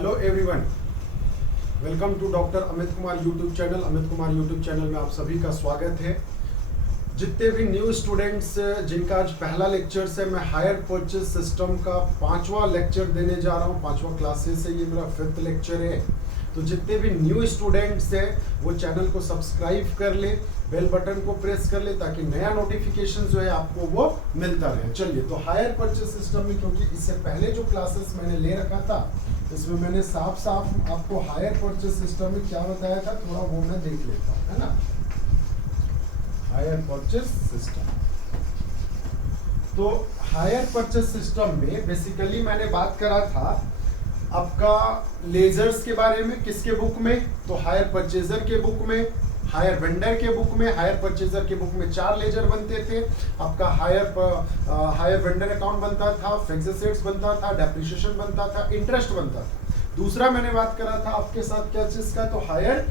Hello everyone, welcome to doctor Amit Kumar YouTube channel. Amit Kumar YouTube channel में आप सभी का स्वागत है। जितने भी न्यू स्टूडेंट्स जिनका आज पहला लेक्चर से मैं हायर परचेज सिस्टम का 5वां लेक्चर देने जा रहा हूँ, 5वां क्लासेस से ये मेरा 5th लेक्चर है। तो जितने भी न्यू स्टूडेंट्स हैं वो चैनल को सब्सक्राइब कर ले, बेल बटन को प्रेस कर ले ताकि नया नोटिफिकेशन जो है आपको वो मिलता रहे। चलिए, तो हायर परचेज सिस्टम में, क्योंकि इससे पहले जो क्लासेस मैंने ले रखा था इसमें मैंने साफ साफ आपको हायर परचेज सिस्टम में क्या बताया था, थोड़ा वो मैं देख लेता हूँ, है ना। हायर परचेज सिस्टम, तो हायर परचेज सिस्टम में बेसिकली मैंने बात करा था आपका लेजर्स के बारे में। किसके बुक में? तो हायर परचेजर के बुक में, हायर वेंडर के बुक में। हायर परचेजर के बुक में 4 लेजर बनते थे। आपका हायर वेंडर अकाउंट बनता था, फिक्स्ड एसेट्स बनता था, डेप्रिसिएशन बनता था, इंटरेस्ट बनता था। दूसरा मैंने बात करा था आपके साथ क्या चीज का, तो हायर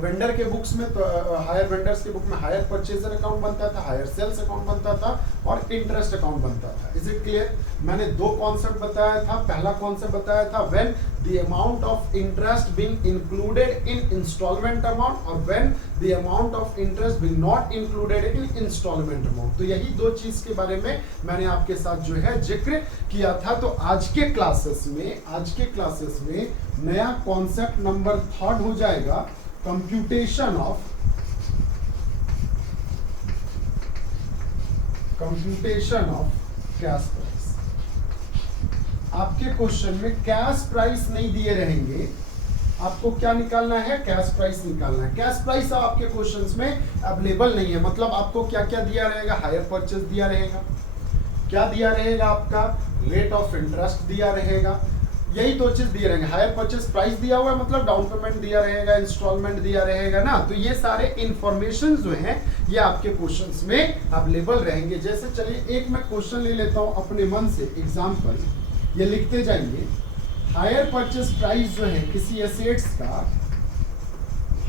वेंडर के बुक्स में, तो हायर वेंडर्स के बुक में हायर परचेजर अकाउंट बनता था, हायर सेल्स अकाउंट बनता था और इंटरेस्ट अकाउंट बनता था। Is it clear? मैंने 2 कॉन्सेप्ट बताया था। पहला कॉन्सेप्ट बताया था when the amount of interest being included in installment amount, और when the amount of interest being not included in installment amount। तो यही 2 चीज के बारे में मैंने आपके साथ जो है जिक्र किया था। तो आज के क्लासेस में नया कॉन्सेप्ट नंबर 3rd हो जाएगा, कंप्यूटेशन ऑफ कैश प्राइस। आपके क्वेश्चन में कैश प्राइस नहीं दिए रहेंगे, आपको क्या निकालना है? कैश प्राइस निकालना है। कैश प्राइस आपके क्वेश्चंस में अवेलेबल नहीं है, मतलब आपको क्या क्या दिया रहेगा? हायर परचेज दिया रहेगा, क्या दिया रहेगा? आपका रेट ऑफ इंटरेस्ट दिया रहेगा, यही 2 चीज दिए रहेंगे। हायर परचेज प्राइस दिया हुआ है, मतलब डाउन पेमेंट दिया रहेगा, इंस्टॉलमेंट दिया रहेगा ना। तो ये सारे इंफॉर्मेशन जो हैं ये आपके क्वेश्चंस में अवेलेबल रहेंगे। जैसे चलिए एक मैं क्वेश्चन ले लेता हूं अपने मन से, एग्जाम्पल ये लिखते जाइए। हायर परचेज प्राइस जो है किसी एसेट्स का,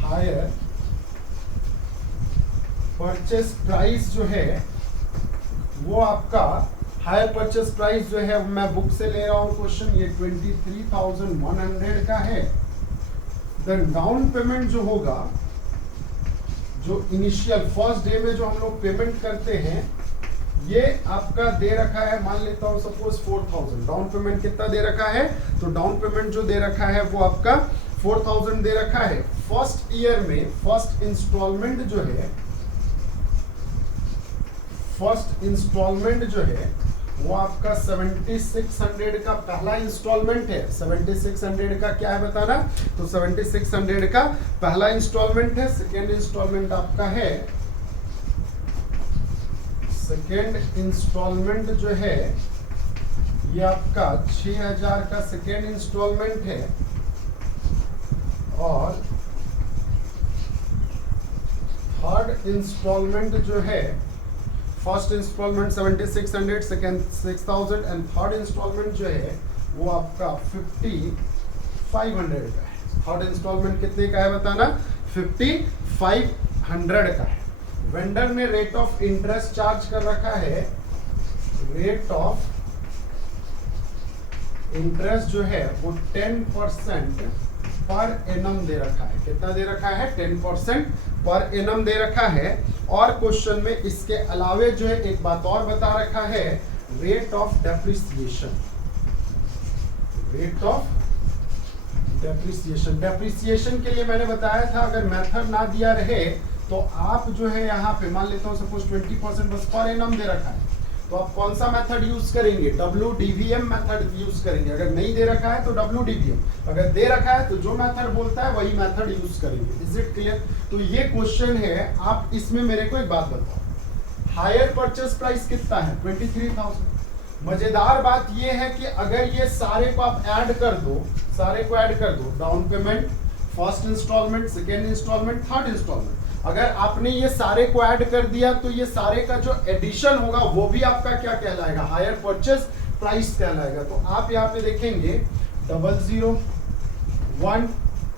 हायर परचेज प्राइस जो है वो आपका हायर परचेज प्राइस जो है, मैं बुक से ले रहा हूं क्वेश्चन, ये 23,100 का है। देन डाउन पेमेंट जो होगा, जो इनिशियल फर्स्ट डे में जो हम लोग पेमेंट करते हैं, ये आपका दे रखा है, मान लेता हूं सपोज 4,000। डाउन पेमेंट कितना दे रखा है? तो डाउन पेमेंट जो दे रखा है वो आपका 4,000 दे रखा है। फर्स्ट ईयर में फर्स्ट इंस्टॉलमेंट जो है वो आपका 7600 का पहला इंस्टॉलमेंट है। 7600 का क्या है बताना? तो 7600 का पहला इंस्टॉलमेंट है। सेकेंड इंस्टॉलमेंट आपका है, सेकेंड इंस्टॉलमेंट जो है ये आपका 6000 का सेकेंड इंस्टॉलमेंट है। और थर्ड इंस्टॉलमेंट जो है, first instalment 7600, second 6000 and third instalment जो है वो आपका 5500 का है। थर्ड इंस्टॉलमेंट कितने का है बताना? 5500 का है। वेंडर ने रेट ऑफ इंटरेस्ट चार्ज कर रखा है, रेट ऑफ इंटरेस्ट जो है वो 10% पर एनम दे रखा है। कितना दे रखा है? 10% पर एनम दे रखा है। और क्वेश्चन में इसके अलावे जो है एक बात और बता रखा है, rate of depreciation. Rate of depreciation, depreciation के लिए मैंने बताया था अगर मेथड ना दिया रहे तो आप जो है यहाँ पे मान लेता हूँ सपोज 20% बस पर एनम दे रखा है, तो आप कौन सा मेथड यूज करेंगे? WDVM मेथड यूज करेंगे। अगर नहीं दे रखा है तो WDVM, अगर दे रखा है तो जो मेथड बोलता है वही मेथड यूज करेंगे। Is it clear? तो ये क्वेश्चन है, आप इसमें मेरे को एक बात बताओ, हायर परचेज प्राइस कितना है? 23,000। मजेदार बात ये है कि अगर ये सारे को आप ऐड कर दो, down payment, first instalment, second instalment, third instalment, अगर आपने ये सारे को ऐड कर दिया तो ये सारे का जो एडिशन होगा वो भी आपका क्या कहलाएगा? हायर परचेज प्राइस कहलाएगा। तो आप यहाँ पे देखेंगे 001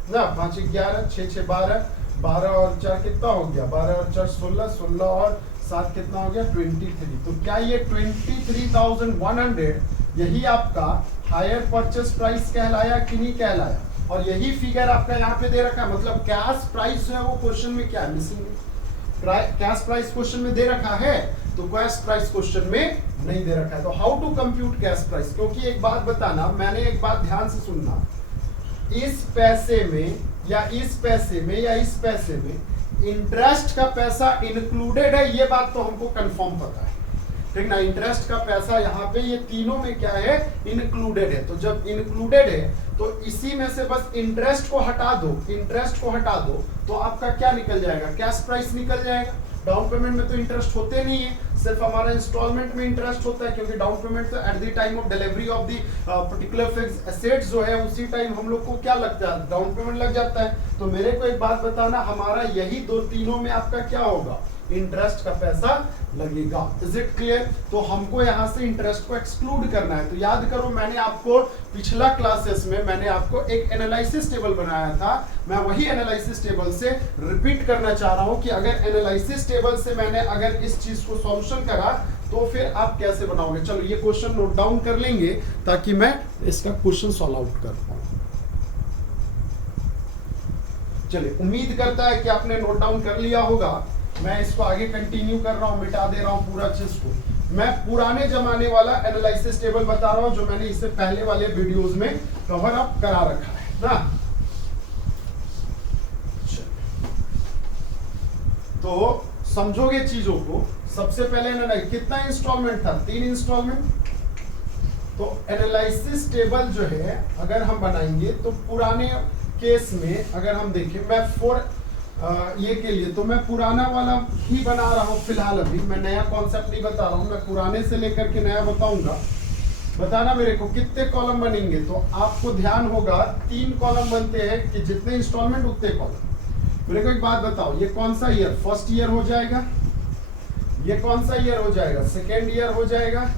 ना, 5 11 6 6 12, 12 और 4 कितना हो गया? 12 और 4 16, 16 और 7 कितना हो गया? 23। तो क्या ये 23,100 यही आपका हायर परचेस प्राइस कहलाया कि नहीं कहलाया। और यही फिगर आपका यहाँ पे दे रखा है, मतलब कैश प्राइस जो है वो क्वेश्चन में क्या है, मिसिंग है। कैश प्राइस क्वेश्चन में दे रखा है तो कैश प्राइस क्वेश्चन में नहीं दे रखा है। तो how to compute cash price, क्योंकि एक बात बताना, मैंने एक बात ध्यान से सुनना, इस पैसे में या इस पैसे में या इस पैसे में इंटरेस्ट का पैसा इंक्लूडेड है, ये बात तो हमको कंफर्म पता है, ठीक ना। इंटरेस्ट का पैसा यहाँ पे ये तीनों में क्या है, इंक्लूडेड है। तो जब इंक्लूडेड है तो इसी में से बस इंटरेस्ट को हटा दो, इंटरेस्ट को हटा दो तो आपका क्या निकल जाएगा, कैश प्राइस निकल जाएगा। डाउन पेमेंट में तो इंटरेस्ट होते नहीं है, सिर्फ हमारा इंस्टॉलमेंट में इंटरेस्ट होता है, क्योंकि डाउन पेमेंट तो at the time of delivery of the particular fixed assets जो है उसी टाइम हम लोग को क्या लगता है, डाउन पेमेंट लग जाता है। तो मेरे को एक बात बताना, हमारा यही दो तीनों में आपका क्या होगा, इंटरेस्ट का पैसा लगेगा। Is it clear. तो हमको यहाँ से इंटरेस्ट को एक्सक्लूड करना है। तो याद करो, मैंने आपको पिछला क्लासेस में मैंने आपको एक एनालिसिस टेबल बनाया था, मैं वही एनालिसिस टेबल से रिपीट करना चाह रहा हूं कि अगर एनालिसिस टेबल से मैंने अगर इस चीज को सॉल्यूशन करा तो फिर आप कैसे बनाओगे। चलो ये क्वेश्चन नोट डाउन कर लेंगे ताकि मैं इसका क्वेश्चन सॉल्व आउट कर पाऊं। चलिए, उम्मीद करता है कि आपने नोट डाउन कर लिया होगा। मैं इसको आगे कंटिन्यू कर रहा हूं, मिटा दे रहा हूं पूरा चीज को। मैं पुराने जमाने वाला एनालिसिस टेबल बता रहा हूं जो मैंने इससे पहले वाले वीडियोस में कवर अप करा रखा है ना। तो समझोगे चीजों को। सबसे पहले एनालाइज, कितना इंस्टॉलमेंट था, 3 इंस्टॉलमेंट। तो एनालिसिस टेबल जो है अगर हम बनाएंगे तो पुराने केस में अगर हम देखें, मैं ये के लिए तो मैं पुराना वाला ही बना रहा हूं फिलहाल, अभी मैं नया कॉन्सेप्ट नहीं बता रहा हूं, मैं पुराने से लेकर के नया बताऊंगा। बताना मेरे को कितने कॉलम बनेंगे। तो आपको ध्यान होगा 3 कॉलम बनते हैं कि जितने इंस्टॉलमेंट उतने कॉलम। मेरे को एक बात बताओ, ये कौन सा ईयर, फर्स्ट ईयर हो जाएगा, ये कौन सा ईयर हो जाएगा, सेकेंड ईयर हो जाएगा,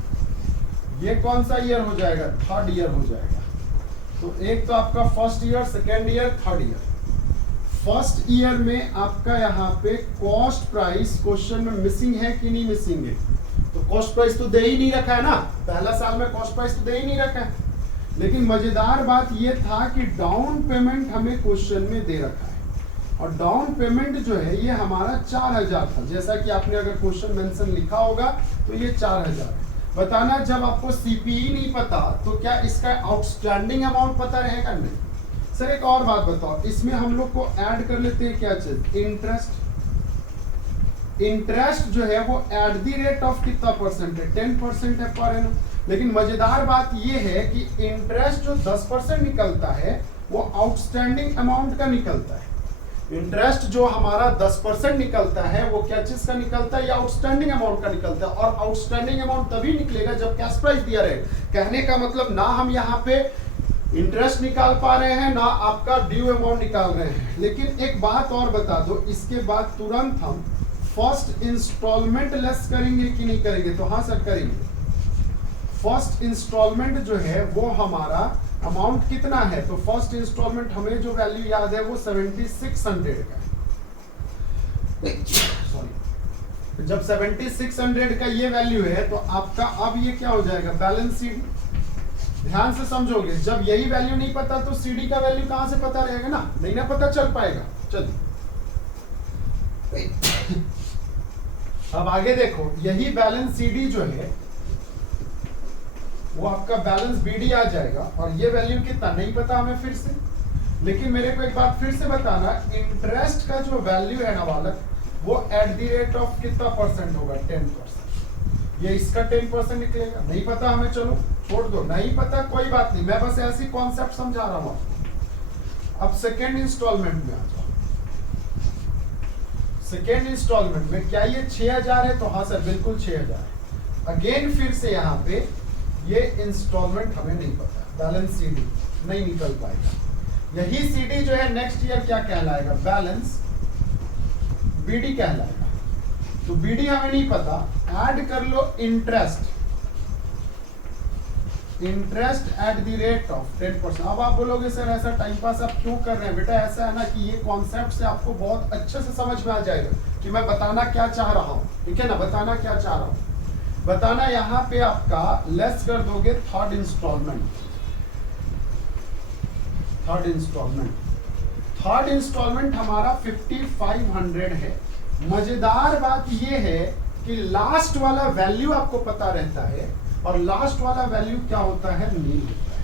ये कौन सा ईयर हो जाएगा, थर्ड ईयर हो जाएगा। तो एक तो आपका first year, second year, third year. First year में आपका यहाँ पे कॉस्ट प्राइस क्वेश्चन में मिसिंग है कि नहीं मिसिंग है। तो कॉस्ट प्राइस तो दे ही नहीं रखा है ना, पहला साल में कॉस्ट प्राइस तो दे ही नहीं रखा है। लेकिन मजेदार बात ये था कि डाउन पेमेंट हमें क्वेश्चन में दे रखा है, और डाउन पेमेंट जो है ये हमारा 4000 था। जैसा कि आपने अगर क्वेश्चन मेंशन लिखा होगा तो ये 4000 है। बताना, जब आपको सीपीई नहीं पता तो क्या इसका आउटस्टैंडिंग अमाउंट पता रहेगा, नहीं। सर एक और बात बताओ, इसमें हम लोग को ऐड कर लेते हैं क्या चीज, इंटरेस्ट। इंटरेस्ट जो है वो एट द रेट ऑफ कितना परसेंट है, 10% है पर एनम। लेकिन मजेदार बात ये है कि इंटरेस्ट जो 10% निकलता है वो आउटस्टैंडिंग अमाउंट का निकलता है। इंटरेस्ट जो हमारा 10% निकलता है वो क्या चीज का निकलता है, या आउटस्टैंडिंग अमाउंट का निकलता है। और आउटस्टैंडिंग अमाउंट तभी निकलेगा जब कैश प्राइस दिया रहे। कहने का मतलब ना हम यहाँ पे इंटरेस्ट निकाल पा रहे हैं ना आपका ड्यू अमाउंट निकाल रहे हैं। लेकिन एक बात और बता दो, इसके बाद तुरंत हम फर्स्ट इंस्टॉलमेंट लेस करेंगे कि नहीं करेंगे। तो हाँ सर करेंगे। फर्स्ट इंस्टॉलमेंट जो है वो हमारा अमाउंट कितना है, तो फर्स्ट इंस्टॉलमेंट हमें जो वैल्यू याद है वो 7600 का है। सॉरी, जब 7600 का ये वैल्यू है तो आपका अब ये क्या हो जाएगा, बैलेंस शीट। ध्यान से समझोगे, जब यही वैल्यू नहीं पता तो सीडी का वैल्यू कहां से पता रहेगा ना, नहीं ना पता चल पाएगा। चलिए अब आगे देखो, यही बैलेंस सीडी जो है वो आपका बैलेंस बीडी आ जाएगा, और ये वैल्यू कितना नहीं पता हमें फिर से। लेकिन मेरे को एक बात फिर से बताना, इंटरेस्ट का जो वैल्यू है ना बालक, वो एट द रेट ऑफ कितना परसेंट होगा, 10%। ये इसका 10% निकलेगा, नहीं पता हमें, चलो छोड़ दो, नहीं पता कोई बात नहीं, मैं बस ऐसी कॉन्सेप्ट समझा रहा हूं आपको। अब सेकेंड इंस्टॉलमेंट में आ जाओ। सेकेंड इंस्टॉलमेंट में क्या ये 6000 है, तो हाँ सर बिल्कुल 6000 है। अगेन फिर से यहाँ पे ये इंस्टॉलमेंट हमें नहीं पता, बैलेंस सीडी नहीं निकल पाएगा। यही सीडी जो है नेक्स्ट ईयर क्या कहलाएगा, बैलेंस बीडी कहलाएगा। तो बीडी हमें नहीं पता, ऐड कर लो interest, interest at the rate of 10%। अब आप बोलोगे सर ऐसा टाइम पास आप क्यों कर रहे हैं। बेटा ऐसा है ना कि ये कॉन्सेप्ट से आपको बहुत अच्छे से समझ में आ जाएगा कि मैं बताना क्या चाह रहा हूं, ठीक है ना, बताना क्या चाह रहा हूं। बताना यहां पे आपका लेस कर दोगे थर्ड इंस्टॉलमेंट। थर्ड इंस्टॉलमेंट हमारा 5500 है। मजेदार बात यह है कि लास्ट वाला वैल्यू आपको पता रहता है, और लास्ट वाला वैल्यू क्या होता है, नील होता है।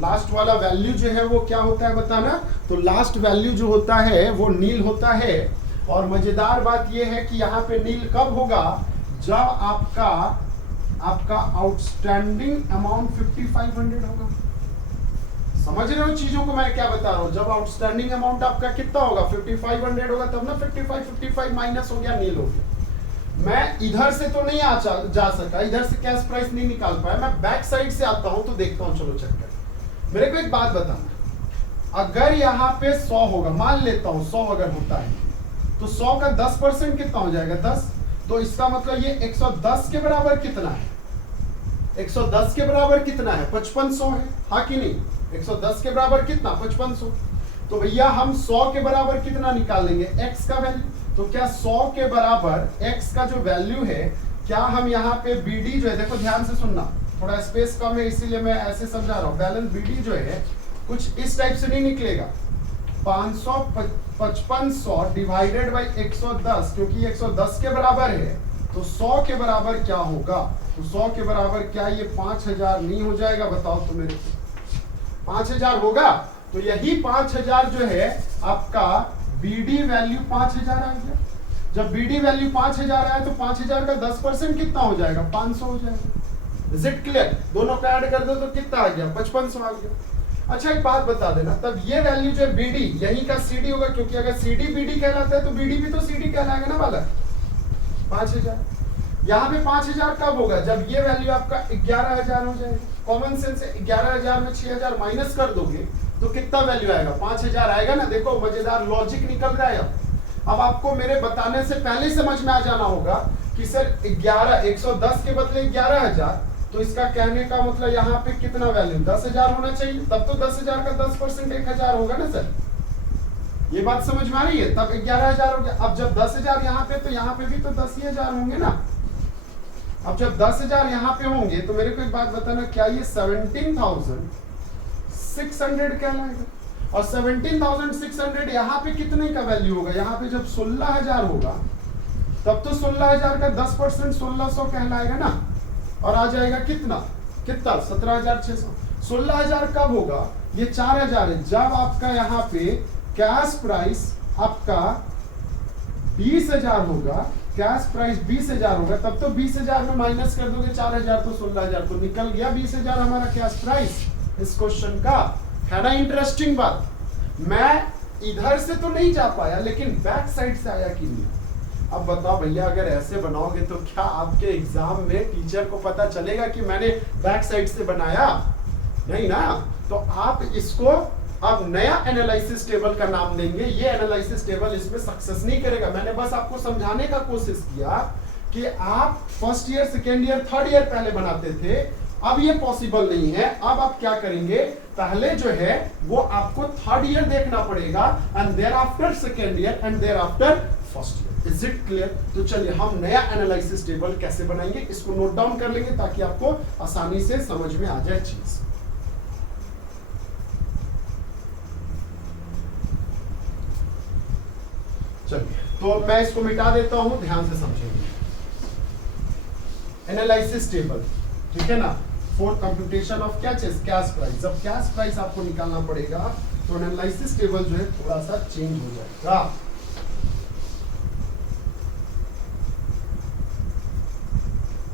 लास्ट वाला वैल्यू जो है वो क्या होता है बताना, तो लास्ट वैल्यू जो होता है वो नील होता है। और मजेदार बात यह है कि यहाँ पे नील कब होगा, जब आपका आउटस्टैंडिंग अमाउंट 5500 होगा। समझ रहे हो चीजों को मैं क्या बता रहा हूं, जब आउटस्टैंडिंग अमाउंट आपका कितना होगा 5500 होगा, तब ना 55 माइनस हो गया, नील हो गया। मैं इधर से तो नहीं जा सका, इधर से कैश प्राइस नहीं निकाल पाया, मैं बैक साइड से आता हूं तो देखता हूं। चलो चक्कर, मेरे को एक बात बताना, अगर यहाँ पे 100 होगा, मान लेता हूं 100 अगर होता है, तो 100 का 10% कितना हो जाएगा, 10। तो इसका मतलब ये 110 के बराबर कितना है, 110 के बराबर कितना है, 5500 है, हाँ कि नहीं। 110 के बराबर कितना, 5500। तो भैया हम 100 के बराबर कितना निकाल लेंगे, x का वैल्यू। तो क्या 100 के बराबर x का जो वैल्यू है, क्या हम यहाँ पे BD जो है, देखो ध्यान से सुनना, थोड़ा स्पेस कम है इसीलिए मैं ऐसे समझा रहा हूँ। बैलेंस BD जो है कुछ इस टाइप से नहीं निकलेगा, 5500 डिवाइडेड बाई 110, क्योंकि 110 के बराबर है तो 100 के बराबर क्या होगा, तो 100 के बराबर क्या ये 5000 नहीं हो जाएगा, बताओ तो मेरे को, 5000 होगा। तो यही 5000 जो है आपका BD वैल्यू 5000 आ गया। जब BD वैल्यू 5000 आया तो 5000 का 10% कितना हो जाएगा, 500 हो जाएगा। इज इट क्लियर, दोनों का ऐड कर दो तो कितना आ गया, 5500 आ गया। अच्छा एक बात बता देना, तब ये वैल्यू जो BD यही का CD होगा, क्योंकि अगर CD BD कहलाता है तो BD भी तो CD कहलाएगा ना बालक, 5000। यहाँ पे 5000 कब होगा, जब ये वैल्यू आपका 11000 हो जाएगा। कॉमन सेंस से 11000 में 6000 माइनस कर दोगे तो कितना वैल्यू आएगा, 5000 आएगा ना। देखो मजेदार लॉजिक निकल रहा है। अब आपको मेरे बताने से पहले समझ में आ जाना होगा कि सर 110 के बदले 11000, तो इसका कहने का मतलब यहाँ पे कितना वैल्यू, 10000 होना चाहिए, तब तो 10000 का 10% 1000 होगा ना सर। ये बात समझ में आ रही है, तब 11000 हो गया। अब जब 10000 यहाँ पे, तो यहाँ पे भी तो 10,000 होंगे ना। अब जब 10000 यहाँ पे होंगे तो मेरे को एक बात बताना, क्या ये 17,600 कहलाएगा, और 17,600 यहाँ पे कितने का वैल्यू होगा, यहाँ पे जब 16,000 होगा तब तो 16,000 का 10% 1600 कहलाएगा ना, और आ जाएगा कितना 17,600। 16,000 कब होगा, ये 4,000 है, जब आपका यहाँ पे कैश प्राइस आपका 20,000 होगा, कैश प्राइस 20,000 होगा, तब तो 20,000 में माइनस कर दोगे 4,000 तो 16,000 तो निकल गया 20,000 हमारा कैश प्राइस इस क्वेश्चन का। है ना इंटरेस्टिंग बात। मैं इधर से तो नहीं जा पाया, लेकिन बैक साइड से आया कि नहीं। अब बताओ भैया, अगर ऐसे बनाओगे तो क्या आपके एग्जाम में टीचर को पता चलेगा कि मैंने बैक साइड से बनाया, नहीं ना। तो आप इसको अब नया एनालिसिस टेबल का नाम देंगे। ये एनालिसिस टेबल इसमें सक्सेस नहीं करेगा। मैंने बस आपको समझाने का कोशिश किया कि आप first year, second year, third year पहले बनाते थे, अब ये पॉसिबल नहीं है। अब आप क्या करेंगे, पहले जो है वो आपको थर्ड ईयर देखना पड़ेगा, and thereafter second year, and thereafter first year. Is it clear. तो चलिए हम नया एनालिसिस टेबल कैसे बनाएंगे इसको नोट डाउन कर लेंगे, ताकि आपको आसानी से समझ में आ जाए चीज। चलिए तो मैं इसको मिटा देता हूं, ध्यान से समझेंगे। एनालिसिस टेबल, ठीक है ना, फॉर कंप्यूटेशन ऑफ क्या चीज, कैश प्राइस। जब कैश प्राइस आपको निकालना पड़ेगा तो एनालिसिस टेबल जो है थोड़ा सा चेंज हो जाएगा।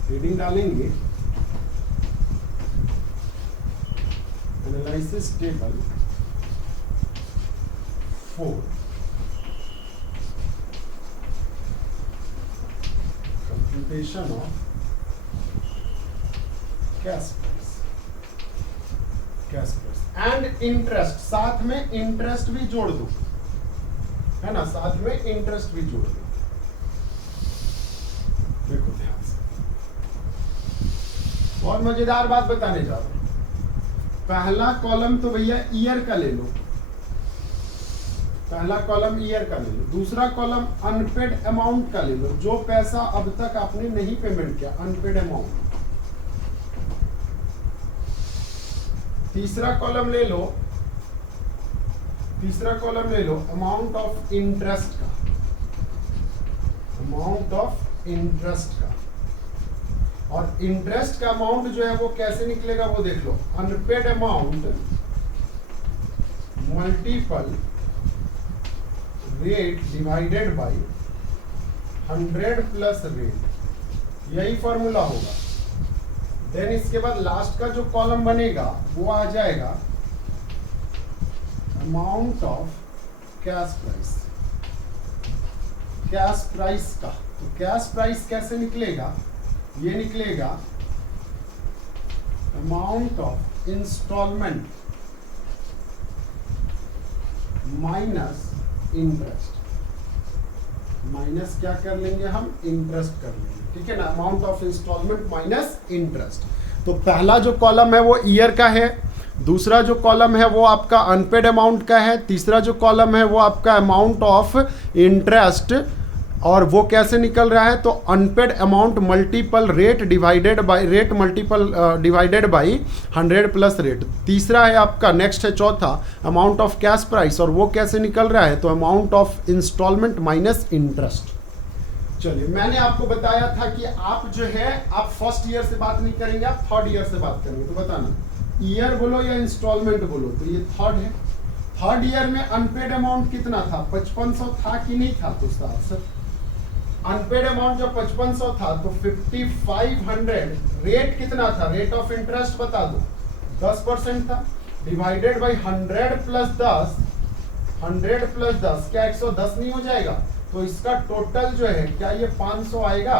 हेडिंग डालेंगे analysis table for computation of cash price and interest. साथ में इंटरेस्ट भी जोड़ दो, है ना, साथ में इंटरेस्ट भी जोड़ दो। देखो ध्यान से, बहुत मजेदार बात बताने जा रहा हूं। पहला कॉलम तो भैया ईयर का ले लो, पहला कॉलम ईयर का ले लो, दूसरा कॉलम अनपेड अमाउंट का ले लो, जो पैसा अब तक आपने नहीं पेमेंट किया, अनपेड अमाउंट। तीसरा कॉलम ले लो, अमाउंट ऑफ इंटरेस्ट का, अमाउंट ऑफ इंटरेस्ट का। और इंटरेस्ट का अमाउंट जो है वो कैसे निकलेगा वो देख लो, unpaid amount multiple rate divided by 100 plus rate, यही फॉर्मूला होगा। देन इसके बाद लास्ट का जो कॉलम बनेगा वो आ जाएगा amount of cash price, cash price का। तो कैश प्राइस कैसे निकलेगा, ये निकलेगा amount of instalment minus interest, minus क्या कर लेंगे हम, इंटरेस्ट कर लेंगे, ठीक है ना, amount of instalment minus interest. तो पहला जो कॉलम है वो ईयर का है, दूसरा जो कॉलम है वो आपका अनपेड अमाउंट का है, तीसरा जो कॉलम है वो आपका अमाउंट ऑफ इंटरेस्ट, और वो कैसे निकल रहा है, तो unpaid amount multiple rate divided by rate multiple divided by 100 plus rate. तीसरा है आपका, नेक्स्ट है चौथा, अमाउंट ऑफ कैश प्राइस, और वो कैसे निकल रहा है, तो amount of instalment minus interest. चलिए, मैंने आपको बताया था कि आप जो है आप फर्स्ट ईयर से बात नहीं करेंगे, आप थर्ड ईयर से बात करेंगे। तो बताना ईयर बोलो या इंस्टॉलमेंट बोलो, तो ये थर्ड है। थर्ड ईयर में अनपेड अमाउंट कितना था, 5500 था कि नहीं था, तो उसका आंसर अनपेड अमाउंट जब 5500 था तो 5500 रेट कितना था, रेट ऑफ इंटरेस्ट बता दो, 10% था, डिवाइडेड बाय 100 प्लस 10, 100 प्लस 10 क्या 110 नहीं हो जाएगा, तो इसका टोटल जो है क्या ये 500 आएगा।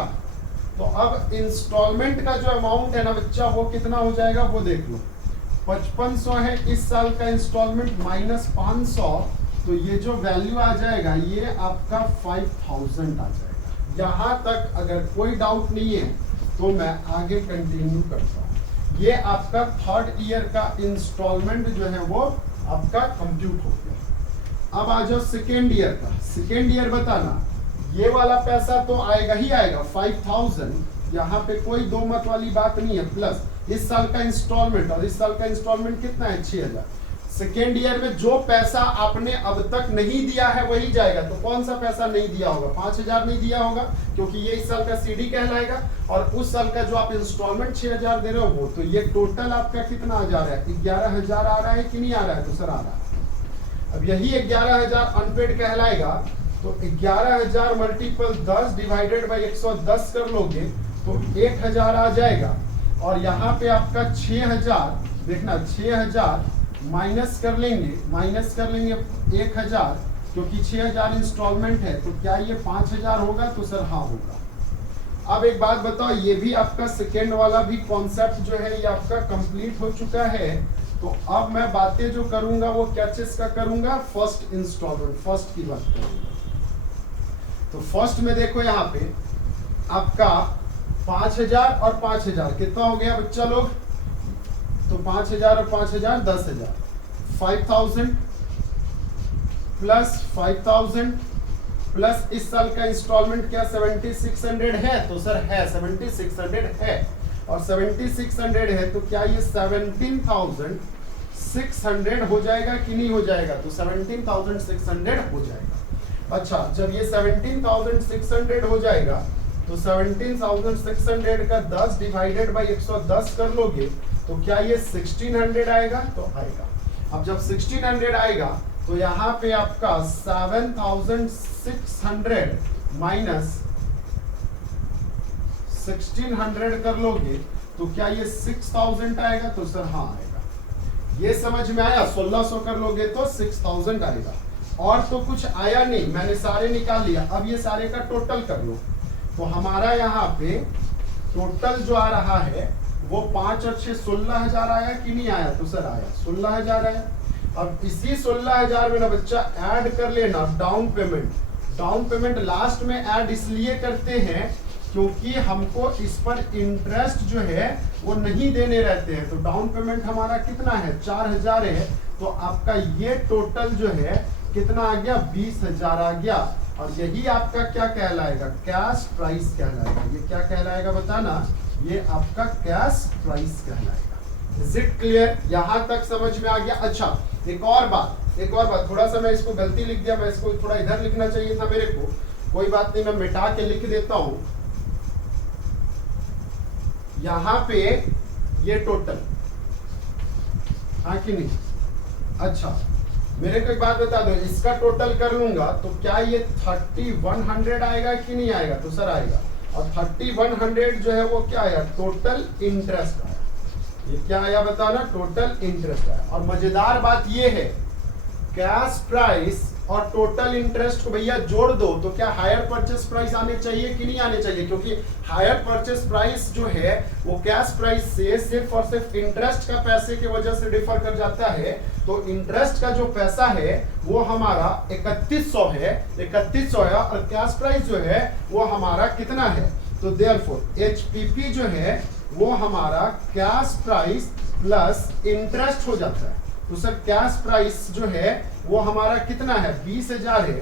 तो अब इंस्टॉलमेंट का जो अमाउंट है ना बच्चा वो कितना हो जाएगा वो देख लो, 5500 है इस साल का इंस्टॉलमेंट माइनस 500, तो ये जो वैल्यू आ जाएगा ये आपका 5000 आ जाएगा। यहां तक अगर कोई डाउट नहीं है तो मैं आगे कंटिन्यू करता हूं। ये आपका थर्ड ईयर का इंस्टॉलमेंट जो है वो आपका कंप्यूट हो गया। अब आ जाओ सेकेंड ईयर का। सेकेंड ईयर बताना, ये वाला पैसा तो आएगा ही आएगा 5000, यहाँ पे कोई दो मत वाली बात नहीं है, प्लस इस साल का इंस्टॉलमेंट, और इस साल का इंस्टॉलमेंट कितना है 6000। सेकेंड ईयर में जो पैसा आपने अब तक नहीं दिया है वही जाएगा। तो कौन सा पैसा नहीं दिया होगा, 5000 नहीं दिया होगा क्योंकि ये इस साल का सीडी कहलाएगा, और उस साल का जो आप इंस्टॉलमेंट 6000 दे रहे हो वो, तो ये टोटल आपका कितना आ जा रहा है, 11000 आ रहा है कि नहीं आ रहा है, तो सर आ रहा है। अब यही 11000 अनपेड कहलाएगा, तो 11000 मल्टीपल 10 डिवाइडेड बाई 110 कर लोगे तो 1000 आ जाएगा, और यहाँ पे आपका 6000 देखना, 6000 माइनस कर लेंगे 1000, क्योंकि 6000 इंस्टॉलमेंट है, तो क्या ये 5000 होगा, तो सर हाँ होगा। अब एक बात बताओ, ये भी आपका सेकेंड वाला भी कॉन्सेप्ट जो है ये आपका कंप्लीट हो चुका है। तो अब मैं बातें जो करूंगा वो क्या चीज का करूंगा, फर्स्ट इंस्टॉलमेंट, फर्स्ट की बात करूंगा। तो फर्स्ट में देखो यहाँ पे आपका 5000 और 5000 कितना हो गया बच्चा लोग, तो 5000 और 5000 10000, 5000 प्लस 5000 प्लस इस साल का इंस्टॉलमेंट क्या 7600 है, तो सर है 7600 है, और 7600 है तो क्या ये 17600 हो जाएगा कि नहीं हो जाएगा, तो 17600 हो जाएगा। अच्छा, जब ये 17600 हो जाएगा तो 17600 का 10 डिवाइडेड बाई 110 कर लोगे तो क्या ये 1600 आएगा, तो आएगा। अब जब 1600 आएगा तो यहाँ पे आपका 7600 माइनस 1600 कर लोगे तो क्या ये 6000 आएगा, तो सर हाँ आएगा। ये समझ में आया, 1600 कर लोगे तो 6000 आएगा, और तो कुछ आया नहीं, मैंने सारे निकाल लिया। अब ये सारे का टोटल कर लो, तो हमारा यहाँ पे टोटल जो आ रहा है वो 5 और 6 16000 आया कि नहीं आया, तो सर आया 16000 आया। अब इसी 16000 में ना बच्चा ऐड कर लेना down payment. Down payment last में ऐड इसलिए करते हैं क्योंकि हमको इस पर इंटरेस्ट जो है वो नहीं देने रहते हैं। तो डाउन पेमेंट हमारा कितना है 4000 है, तो आपका ये टोटल जो है कितना आ गया, 20,000 आ गया। और यही आपका क्या कहलाएगा, कैश प्राइस कहलाएगा। ये क्या कहलाएगा बताना, ये आपका कैश प्राइस कहलाएगा। इज इट क्लियर, यहां तक समझ में आ गया। अच्छा एक और बात, थोड़ा सा मैं इसको गलती लिख दिया, मैं इसको थोड़ा इधर लिखना चाहिए था मेरे को, कोई बात नहीं, मैं मिटा के लिख देता हूं। यहां पे ये टोटल, हाँ कि नहीं। अच्छा मेरे को एक बात बता दो, इसका टोटल कर लूंगा तो क्या ये 3100 आएगा कि नहीं आएगा, तो सर आएगा। और 3100 जो है वो क्या आया, टोटल इंटरेस्ट आया। ये क्या आया बताना, टोटल इंटरेस्ट आया। और मजेदार बात ये है, कैश प्राइस और टोटल इंटरेस्ट को भैया जोड़ दो तो क्या हायर परचेस प्राइस आने चाहिए कि नहीं आने चाहिए, क्योंकि हायर परचेस प्राइस जो है वो कैश प्राइस से सिर्फ और सिर्फ इंटरेस्ट का पैसे की वजह से डिफर कर जाता है। तो इंटरेस्ट का जो पैसा है वो हमारा 3100 है, 3100 है, और कैश प्राइस जो है वो हमारा कितना है, तो देयरफॉर एचपीपी जो है वो हमारा कैश प्राइस प्लस इंटरेस्ट हो जाता है। तो सर कैश प्राइस जो है वो हमारा कितना है, 20,000 है,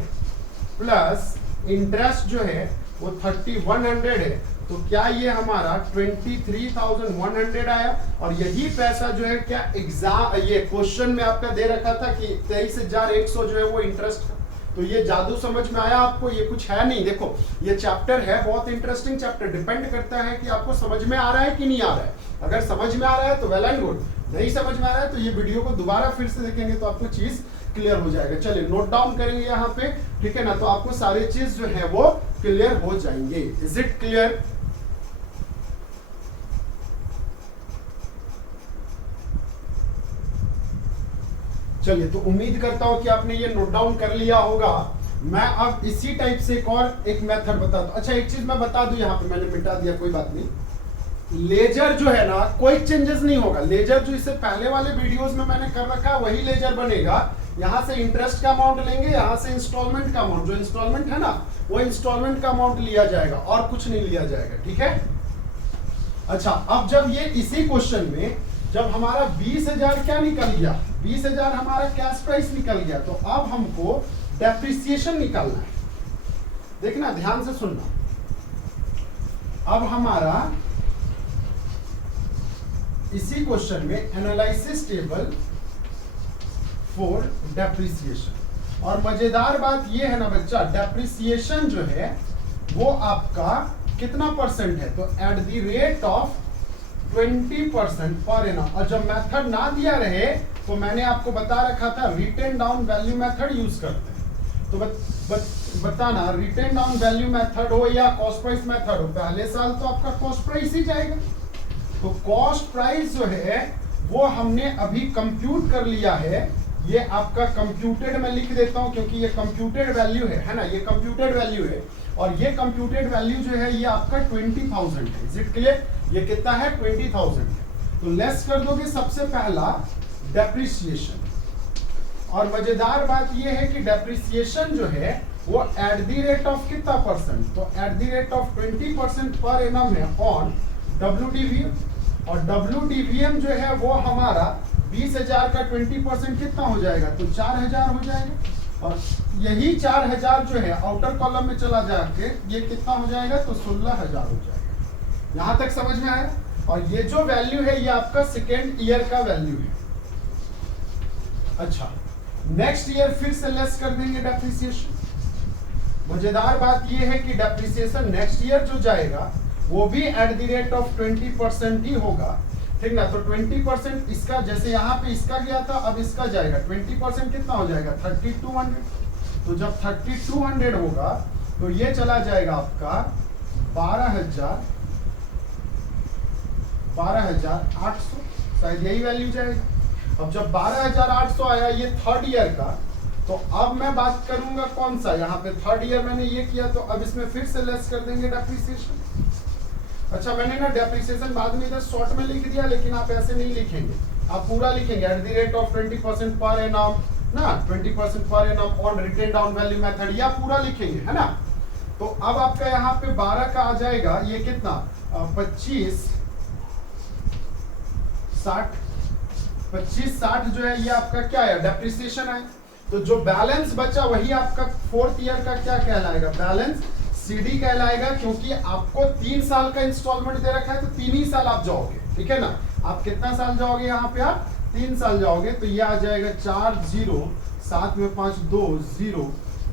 प्लस इंटरेस्ट जो है वो 3100 है। तो क्या ये हमारा 23,100 आया। और यही पैसा जो है क्या एग्जाम, ये क्वेश्चन में आपका दे रखा था कि 23,100 जो है वो इंटरेस्ट है। तो ये जादू समझ में आया आपको, ये कुछ है नहीं। देखो ये चैप्टर है बहुत इंटरेस्टिंग चैप्टर, डिपेंड करता है कि आपको समझ में आ रहा है कि नहीं आ रहा है। अगर समझ में आ रहा है तो वेल एंड गुड, नहीं समझ में आ रहा है तो ये वीडियो को दोबारा फिर से देखेंगे तो आपको चीज क्लियर हो जाएगा। चलिए नोट डाउन करेंगे यहाँ पे, ठीक है ना, तो आपको सारे चीज जो है वो क्लियर हो जाएंगे। Is it clear. चलिए तो उम्मीद करता हूं कि आपने ये नोट डाउन कर लिया होगा। मैं अब इसी टाइप से एक मेथड बताता हूं। अच्छा एक चीज मैं बता दूं, यहाँ पे मैंने मिटा दिया, कोई बात नहीं। लेजर जो है ना कोई चेंजेस नहीं होगा, लेजर जो इससे पहले वाले वीडियोस में मैंने कर रखा है वही लेजर बनेगा। यहां से इंटरेस्ट का अमाउंट लेंगे, यहां से इंस्टॉलमेंट का अमाउंट, जो इंस्टॉलमेंट है ना वो इंस्टॉलमेंट का अमाउंट लिया जाएगा और कुछ नहीं लिया जाएगा, ठीक है। अच्छा अब जब ये इसी क्वेश्चन में जब हमारा 20,000 क्या निकल गया, 20,000 हमारा कैश प्राइस निकल गया, तो अब हमको डेप्रिसिएशन निकालना है। देखना ध्यान से सुनना, अब हमारा इसी क्वेश्चन में एनालिसिस टेबल फॉर डेप्रिसिएशन। और मजेदार बात ये है ना बच्चा, डेप्रिसिएशन जो है वो आपका कितना परसेंट है, तो at the rate of 20% per annum. और जब मेथड ना दिया रहे तो मैंने आपको बता रखा था written down value method use करते हैं। तो बताना रिटेन डाउन वैल्यू मेथड हो या कॉस्ट प्राइस मेथड हो, पहले साल तो आपका कॉस्ट प्राइस ही जाएगा। तो कॉस्ट प्राइस जो है वो हमने अभी कंप्यूट कर लिया है। ये आपका कंप्यूटेड में लिख देता हूं क्योंकि ये कंप्यूटेड वैल्यू है ना, ये कंप्यूटेड वैल्यू है। और ये कंप्यूटेड वैल्यू जो है ये आपका 20,000 है। इज इट क्लियर, ये कितना है 20,000 है। तो लेस कर दोगे सबसे पहला डेप्रिसिएशन। और मजेदार बात ये है कि डेप्रिसिएशन जो है वो एट द रेट ऑफ कितना परसेंट, तो at the rate of 20% per annum है ऑन WDVM। और WDVM जो है वो हमारा 20,000 का 20% कितना हो जाएगा, तो 4,000 हो जाएगा। और यही 4,000 जो है आउटर कॉलम में चला जाके ये कितना हो जाएगा, तो 16,000 हो जाएगा। यहां तक समझ में आया। और ये जो वैल्यू है ये आपका सेकेंड ईयर का वैल्यू है। अच्छा नेक्स्ट ईयर फिर से लेस कर देंगे डेप्रिसिएशन। मजेदार बात ये है कि डेप्रिसिएशन नेक्स्ट ईयर जो जाएगा वो भी एट द रेट ऑफ 20% ही होगा, ठीक ना। तो 20% इसका, जैसे यहाँ पे इसका गया था अब इसका जाएगा, 20% कितना हो जाएगा 3200। तो जब 3200 होगा तो ये चला जाएगा आपका 12,800, शायद यही वैल्यू जाएगा। अब जब 12,800 आया ये थर्ड ईयर का, तो अब मैं बात करूंगा कौन सा, यहाँ पे थर्ड ईयर मैंने ये किया तो अब इसमें फिर से लेस कर देंगे डेप्रिसिएशन। अच्छा मैंने ना डेप्रिसिएशन बाद में इधर शॉर्ट में लिख दिया, लेकिन आप ऐसे नहीं लिखेंगे, आप पूरा लिखेंगे at the rate of 20% per annum ना, 20% per annum on written down value method, या पूरा लिखेंगे है ना। तो अब आपका यहाँ पे 12 का आ जाएगा, ये कितना 25,60 जो है ये आपका क्या है डेप्रिसिएशन है। तो जो बैलेंस बचा वही आपका 4th ईयर का क्या कहलाएगा, बैलेंस सीडी कहलाएगा, क्योंकि आपको 3 साल का इंस्टॉलमेंट दे रखा है तो 3 ही साल आप जाओगे, ठीक है ना। आप कितना साल जाओगे यहाँ पे, आप 3 साल जाओगे, तो ये आ जाएगा 4 0 7 में 5 2 0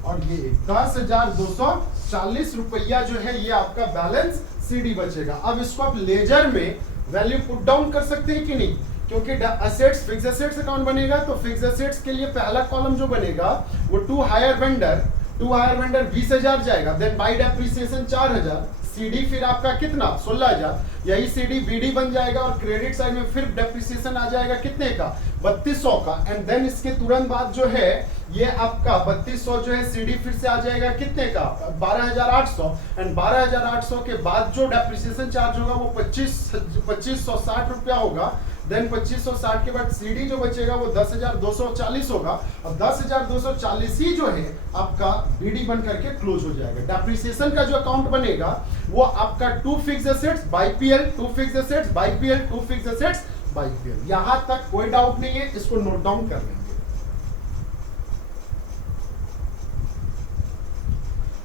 और ये 10,240 रुपया जो है ये आपका बैलेंस सीडी बचेगा। अब इसको आप लेजर में वैल्यू पुट डाउन कर सकते हैं कि नहीं, क्योंकि असेट्स फिक्स असेट्स अकाउंट बनेगा, तो फिक्स असेट्स के लिए पहला कॉलम जो बनेगा वो टू हायर वेंडर 20,000 जाएगा, देन बाय डेप्रिसिएशन 4,000, सीडी फिर आपका कितना 16,000, यही सीडी बीडी बन जाएगा और क्रेडिट साइड में फिर डेप्रिसिएशन आ जाएगा कितने का 3200 का, एंड देन इसके तुरंत बाद जो है ये आपका 3200 जो है सीडी फिर से आ जाएगा कितने का 12,800, एंड 12,800 के बाद जो डेप्रिसिएशन चार्ज होगा वो 2560 रुपया होगा, देन 2560 के बाद सीडी जो बचेगा वो 10,240 होगा, और 10,240 ही जो है आपका बीडी बन करके क्लोज हो जाएगा। डेप्रिसिएशन का जो अकाउंट बनेगा वो आपका 2 fix assets bye PL, 2 fix assets bye PL, 2 fix assets bye PL. यहां तक कोई डाउट नहीं है, इसको नोट डाउन कर लेंगे।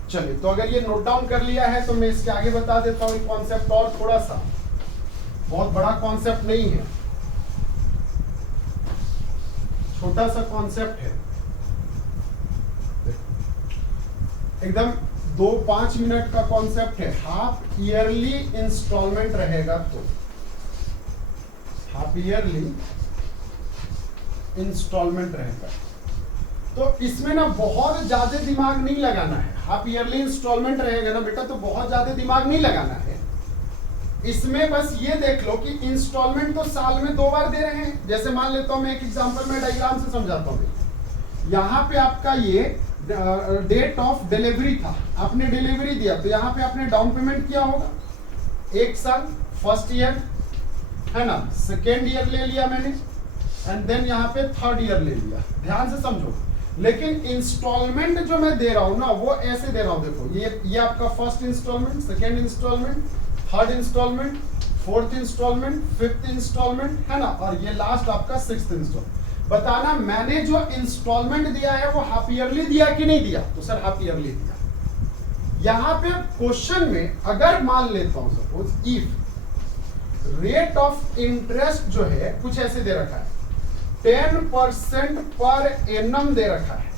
चलिए, तो अगर ये नोट डाउन कर लिया है तो मैं इसके आगे बता देता हूं कॉन्सेप्ट, और थोड़ा सा, बहुत बड़ा कॉन्सेप्ट नहीं है, छोटा सा कॉन्सेप्ट है, एकदम 2-5 मिनट का कॉन्सेप्ट है। हाफ ईयरली इंस्टॉलमेंट रहेगा तो हाफ ईयरली इंस्टॉलमेंट रहेगा तो इसमें ना बहुत ज्यादा दिमाग नहीं लगाना है। हाफ ईयरली इंस्टॉलमेंट रहेगा ना बेटा, तो बहुत ज्यादा दिमाग नहीं लगाना है। इसमें बस ये देख लो कि इंस्टॉलमेंट तो साल में 2 बार दे रहे हैं। जैसे मान लेता हूं मैं एक एग्जांपल में डायग्राम से समझाता हूं। यहाँ पे आपका ये डेट ऑफ डिलीवरी था, आपने डिलीवरी दिया तो यहाँ पे आपने डाउन पेमेंट किया होगा 1 साल, फर्स्ट ईयर है ना, सेकेंड ईयर ले लिया मैंने, एंड देन यहाँ पे 3rd ईयर ले लिया। ध्यान से समझो, लेकिन इंस्टॉलमेंट जो मैं दे रहा हूं ना वो ऐसे दे रहा हूं। देखो ये आपका first instalment, second instalment, 3rd instalment, 4th instalment, 5th instalment है ना, और ये लास्ट आपका 6th इंस्टॉलमेंट। बताना मैंने जो इंस्टॉलमेंट दिया है वो हाफ ईयरली दिया कि नहीं दिया, तो सर हाफ ईयरली दिया। यहां पे क्वेश्चन में अगर मान लेता हूं suppose if rate of interest जो है कुछ ऐसे दे रखा है 10% पर एनम दे रखा है,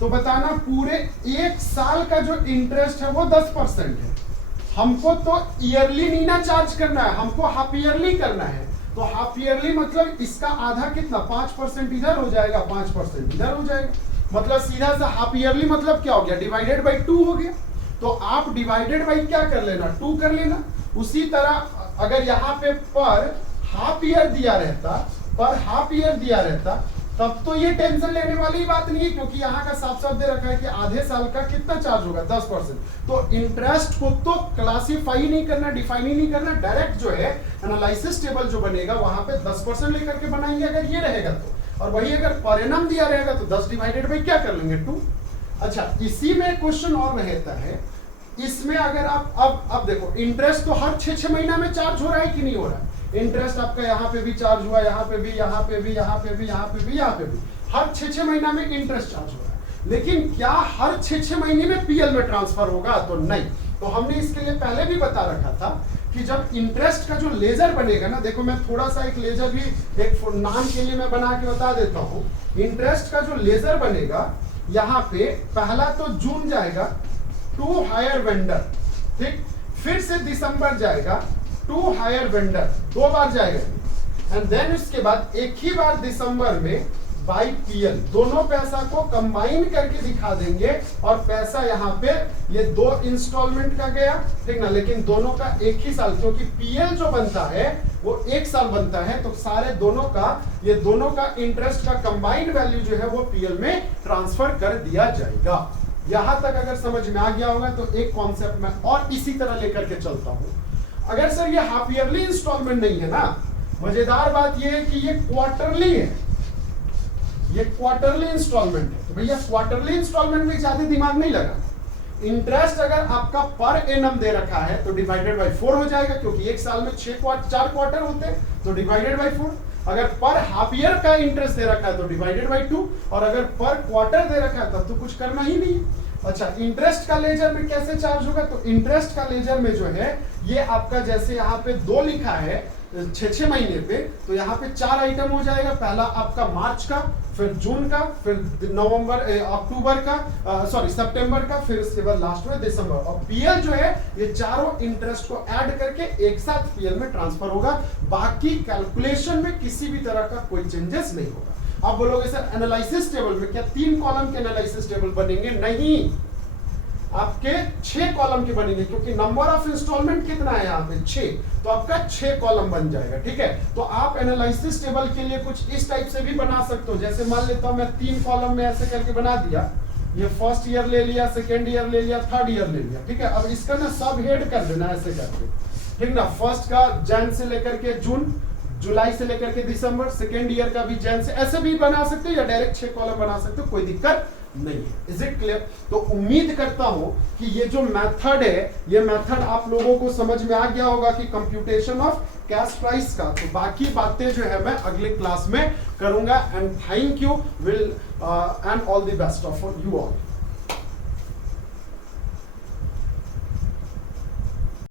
तो बताना पूरे 1 साल का जो इंटरेस्ट है वो 10% है। हमको तो ईयरली नहीं ना चार्ज करना है, हमको हाफ ईयरली करना है। तो हाफ ईयरली मतलब इसका आधा कितना 5% इधर हो जाएगा, 5% इधर हो जाएगा, मतलब सीधा सा हाफ ईयरली मतलब क्या हो गया, डिवाइडेड बाई 2 हो गया। तो आप डिवाइडेड बाई क्या कर लेना, 2 कर लेना। उसी तरह अगर यहाँ पे पर हाफ ईयर दिया रहता तब तो ये टेंशन लेने वाली बात नहीं है, क्योंकि यहाँ का साफ साफ दे रखा है कि आधे साल का कितना चार्ज होगा 10%। तो इंटरेस्ट को तो क्लासिफाई नहीं करना, डिफाइन ही नहीं करना, डायरेक्ट जो है एनालिसिस टेबल जो बनेगा वहां पे 10% लेकर के बनाएंगे अगर ये रहेगा तो, और वही अगर पर एनम दिया रहेगा तो 10 डिवाइडेड बाई क्या कर लेंगे 2। अच्छा, इसी में क्वेश्चन और रहता है, इसमें अगर आप अब देखो इंटरेस्ट तो हर 6 महीना में चार्ज हो रहा है कि नहीं हो रहा है। इंटरेस्ट आपका यहाँ पे भी चार्ज हुआ, यहाँ पे भी, यहाँ पे भी, यहाँ पे भी, यहाँ पे भी, यहाँ पे भी, हर 6 महीना में इंटरेस्ट चार्ज हो रहा है। लेकिन क्या हर 6 महीने में पीएल में ट्रांसफर होगा, तो नहीं। तो हमने इसके लिए पहले भी बता रखा था कि जब इंटरेस्ट का जो लेजर बनेगा ना, देखो मैं थोड़ा सा एक लेजर भी एक नाम के लिए मैं बना के बता देता हूँ। इंटरेस्ट का जो लेजर बनेगा यहाँ पे पहला तो जून जाएगा टू हायर वेंडर, ठीक, फिर से दिसंबर जाएगा टू हायर वेंडर, 2 बार जाएगा, एंड देन उसके बाद एक ही बार दिसंबर में बाई पीएल, दोनों पैसा को कंबाइन करके दिखा देंगे, और पैसा यहाँ पे ये 2 इंस्टॉलमेंट का गया, ठीक ना, लेकिन दोनों का एक ही साल, क्योंकि पीएल जो बनता है वो 1 साल बनता है, तो सारे दोनों का ये दोनों का इंटरेस्ट का कंबाइंड वैल्यू जो है वो पीएल में ट्रांसफर कर दिया जाएगा। यहां तक अगर समझ में आ गया होगा तो एक कॉन्सेप्ट में और इसी तरह लेकर के चलता हूं। अगर सर ये हाफ ईयरली इंस्टॉलमेंट नहीं है ना, मजेदार बात ये है कि ये क्वार्टरली है, ये क्वार्टरली इंस्टॉलमेंट है, तो भैया क्वार्टरली इंस्टॉलमेंट में ज्यादा दिमाग नहीं लगा। इंटरेस्ट अगर आपका पर एनम दे रखा है तो डिवाइडेड बाई 4 हो जाएगा, क्योंकि 1 साल में 4 क्वार्टर होते हैं, तो डिवाइडेड बाई 4। अगर पर हाफ ईयर का इंटरेस्ट दे रखा है तो डिवाइडेड बाई 2, और अगर पर क्वार्टर दे रखा है तब तो कुछ करना ही नहीं है। अच्छा, इंटरेस्ट का लेजर में कैसे चार्ज होगा? तो इंटरेस्ट का लेजर में जो है ये आपका जैसे यहाँ पे 2 लिखा है 6 महीने पे, तो यहाँ पे 4 आइटम हो जाएगा। पहला आपका मार्च का, फिर जून का, फिर अक्टूबर का, सितंबर का, फिर उसके बाद लास्ट में दिसंबर। और पीएल जो है ये चारों इंटरेस्ट को ऐड करके एक साथ पीएल में ट्रांसफर होगा। बाकी कैलकुलेशन में किसी भी तरह का कोई चेंजेस नहीं होगा। आप बोलोगे सर एनालिसिस टेबल में क्या 3 कॉलम के एनालिसिस टेबल बनेंगे? नहीं, आपके 6 कॉलम के बनेंगे, क्योंकि नंबर ऑफ इंस्टॉलमेंट कितना है यहाँ पे 6, तो आपका 6 कॉलम बन जाएगा। ठीक है, तो आप एनालिसिस टेबल के लिए कुछ इस टाइप से भी बना सकते हो। जैसे मान लेता हूं मैं 3 कॉलम में ऐसे करके बना दिया, ये फर्स्ट ईयर ले लिया, सेकेंड ईयर ले लिया, थर्ड ईयर ले लिया। ठीक है, अब इसका ना सब हेड कर देना ऐसे करके, ठीक ना। फर्स्ट का जैन से लेकर के जून, जुलाई से लेकर के दिसंबर, सेकेंड ईयर का भी जैन से, ऐसे भी बना सकते हो या डायरेक्ट 6 कॉलम बना सकते हो, कोई दिक्कत नहीं है। Is it clear? तो उम्मीद करता हूं कि ये जो मेथड है, ये मेथड आप लोगों को समझ में आ गया होगा कि कंप्यूटेशन ऑफ कैश प्राइस का। तो बाकी बातें जो है मैं अगले क्लास में करूंगा। And thank you, will and all the best of you all.